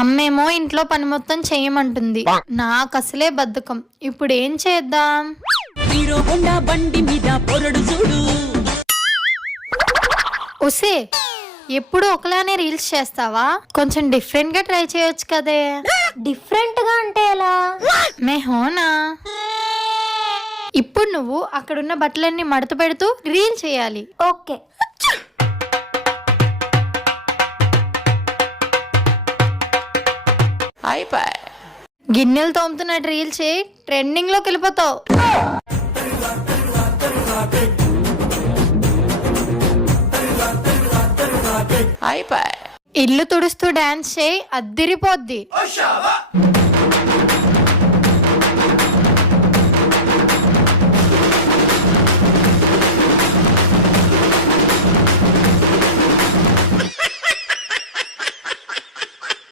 అమ్మేమో ఇంట్లో పని మొత్తం చేయమంటుంది. నాకు అసలే బద్ధకం. ఇప్పుడు ఏం చేద్దాం? హీరో హోండా బండి మీద పొరడు చూడు. ఉసే, ఎప్పుడు ఒకలానే రీల్స్ చేస్తావా? కొంచెం డిఫరెంట్ గా ట్రై చేయొచ్చు కదే. డిఫరెంట్ గా అంటే ఎలా? మే హోనా. ఇప్పుడు నువ్వు అక్కడున్న బట్టలన్నీ మడత పెడుతూ రీల్ చేయాలి. ఓకే. గిన్నెలు తోముతున్నట్టు రీల్ చేయి, ట్రెండింగ్ లోకి వెళ్ళిపోతావు. ఇల్లు తుడుస్తూ డాన్స్ చేయి, అద్దిరిపోద్ది.